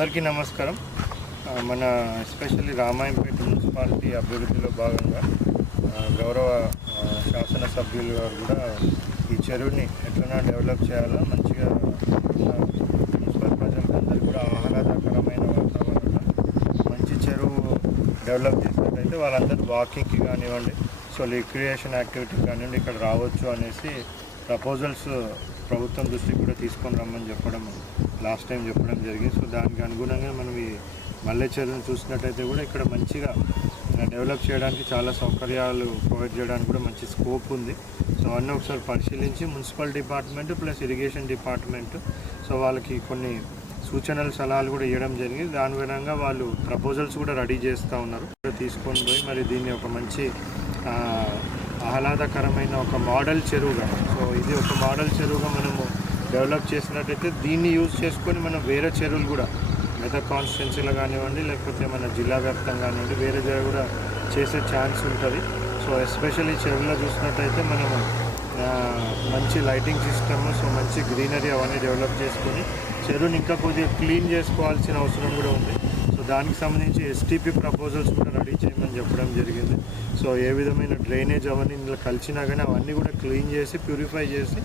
అందరికీ నమస్కారం. మన ఎస్పెషల్లీ రామాయంపేట మున్సిపాలిటీ అభివృద్ధిలో భాగంగా గౌరవ శాసనసభ్యులు గారు కూడా ఈ చెరువుని ఎట్లైనా డెవలప్ చేయాలో మంచిగా మున్సిపల్ ప్రజలకు అందరికీ కూడా ఆహ్లాదకరమైన వాతావరణం మంచి చెరువు డెవలప్ చేసినట్టయితే వాళ్ళందరూ వాకింగ్కి కానివ్వండి సో రిక్రియేషన్ యాక్టివిటీ కానివ్వండి ఇక్కడ రావచ్చు అనేసి ప్రపోజల్స్ ప్రభుత్వం దృష్టికి కూడా తీసుకొని రమ్మని చెప్పడం లాస్ట్ టైం చెప్పడం జరిగింది. సో దానికి అనుగుణంగా మనం ఈ మల్లె చెరువును చూసినట్టయితే కూడా ఇక్కడ మంచిగా డెవలప్ చేయడానికి చాలా సౌకర్యాలు ప్రొవైడ్ చేయడానికి కూడా మంచి స్కోప్ ఉంది. సో అన్నీ ఒకసారి పరిశీలించి municipal department plus irrigation department so వాళ్ళకి కొన్ని సూచనలు సలహాలు కూడా ఇవ్వడం జరిగింది. దాని విధంగా వాళ్ళు ప్రపోజల్స్ కూడా రెడీ చేస్తూ ఉన్నారు. తీసుకొని పోయి మరి దీన్ని ఒక మంచి ఆహ్లాదకరమైన ఒక మోడల్ చెరువుగా. సో ఇది ఒక మోడల్ చెరువుగా మనము డెవలప్ చేసినట్టయితే దీన్ని యూజ్ చేసుకొని మనం వేరే చెరువులు కూడా మెదక్ కాన్స్టిట్యున్సీలో కానివ్వండి లేకపోతే మన జిల్లా వ్యాప్తంగా కానివ్వండి వేరే దగ్గర కూడా చేసే ఛాన్స్ ఉంటుంది. సో ఎస్పెషల్లీ చెరువులో చూసినట్టయితే మనము మంచి లైటింగ్ సిస్టమ్ సో మంచి గ్రీనరీ అవన్నీ డెవలప్ చేసుకొని చెరువుని ఇంకా కొద్దిగా క్లీన్ చేసుకోవాల్సిన అవసరం కూడా ఉంది. దానికి సంబంధించి ఎస్టీపీ ప్రపోజల్స్ కూడా రెడీ చేయమని చెప్పడం జరిగింది. సో ఏ విధమైన డ్రైనేజ్ అవన్నీ ఇందులో కలిసినా కానీ అవన్నీ కూడా క్లీన్ చేసి ప్యూరిఫై చేసి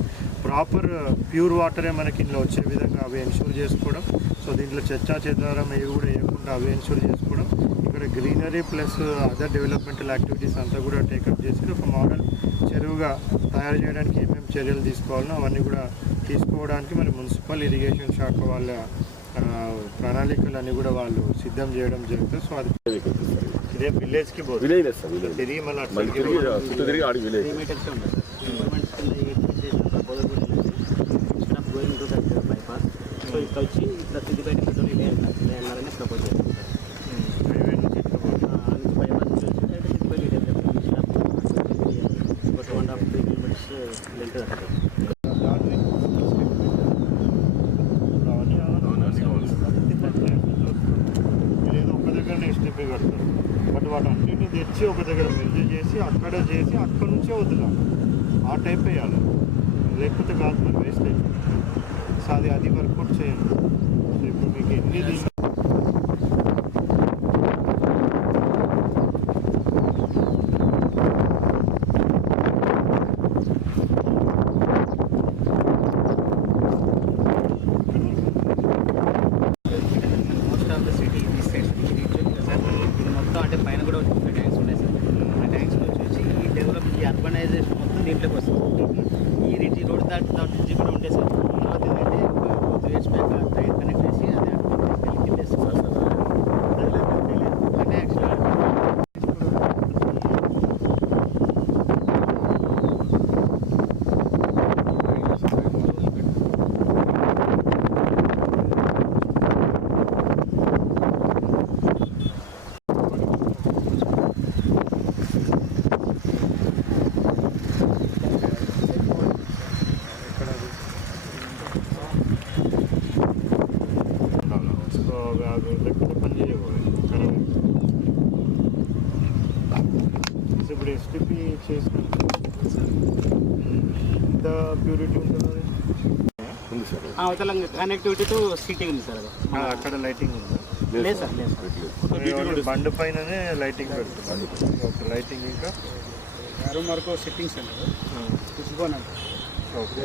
ప్రాపర్ uh, ప్యూర్ వాటరే మనకి ఇందులో వచ్చే విధంగా అవి ఎన్షూర్ చేసుకోవడం. సో దీంట్లో చర్చా చెదారం ఏవి కూడా వేయకుండా అవి ఎన్షూర్ చేసుకోవడం. ఇక్కడ greenery plus other developmental activities అంతా కూడా టేకప్ చేసి ఒక మోడల్ చెరువుగా తయారు చేయడానికి ఏమేమి చర్యలు తీసుకోవాలనో అవన్నీ కూడా తీసుకోవడానికి మరి మున్సిపల్ ఇరిగేషన్ శాఖ వాళ్ళ ఆ, ప్రణాళికలు అన్నీ కూడా వాళ్ళు సిద్ధం చేయడం జరుగుతుంది. సో అది ఇదే విలేజ్ సార్ విలేజ్ తిరిగి మళ్ళీ తిరిగి. చుట్టూ తిరిగి ఆడి village. Of going to that bypass so ఇక్కడ వచ్చి ఇట్లా సిద్దిపేట పెట్రోల్ ఇలా వెళ్ళాలి ఇలా వెళ్ళాలని ప్రపోజ్ బైపాస్ వచ్చి సిద్దిపేట ఆఫ్ ఒక and half three kilometres length అక్కడ దాన్ని అవన్నీ అవన్నీ కావాలి సార్. different types of వస్తుంది. ఇదేదో ఒక దగ్గరనే కడతారు బట్ వాటన్నిటిని తెచ్చి ఒక దగ్గర మెజర్ చేసి అక్కడ చేసి అక్కడ నుంచే వదలాలి. ఆ టైప్ వేయాలి. లేకపోతే కాదు మరి వేస్ట్ అయిపోయింది సో అది అది వర్కౌట్ చేయండి. సో ఇప్పుడు మీకు ఎన్ని దీని మోస్ట్ ఆఫ్ ద సిటీ ఈ సైడ్ సార్ ఇది మొత్తం అంటే పైన కూడా ఒక ట్యాంక్స్ ఉన్నాయి సార్. ఆ ట్యాంక్స్ వచ్చి ఈ డెవలప్ ఈ అర్బనైజేషన్ మొత్తం దీంట్లోకి వస్తుంది ఈ రిటి రోడ్ దాటి దాటి నుంచి కూడా ఉంటే సార్ తర్వాత ఏంటంటే ఒక three years back train connect చేసి అది అటు వెళ్ళి అంటే యాక్చువల్గా ఎక్కడ అది? సో అవి అవి లేకపోతే పని చేయకూడదు ఖరాబ్ సో ఇప్పుడు చేసినట్టు ఎంత ప్యూరిటీ ఉంటుంది అది? ఉంది సార్ అవతల కనెక్టివిటీ టు సిటీ ఉంది. సార్ అక్కడ లైటింగ్ ఉందా లేదు సార్. లేదు. బండి పైననే లైటింగ్ పెడుతుంది ఓకే లైటింగ్ ఇంకా? యారో మార్కో సెట్టింగ్ సెంటర్ చూసుకోనండి. ఓకే.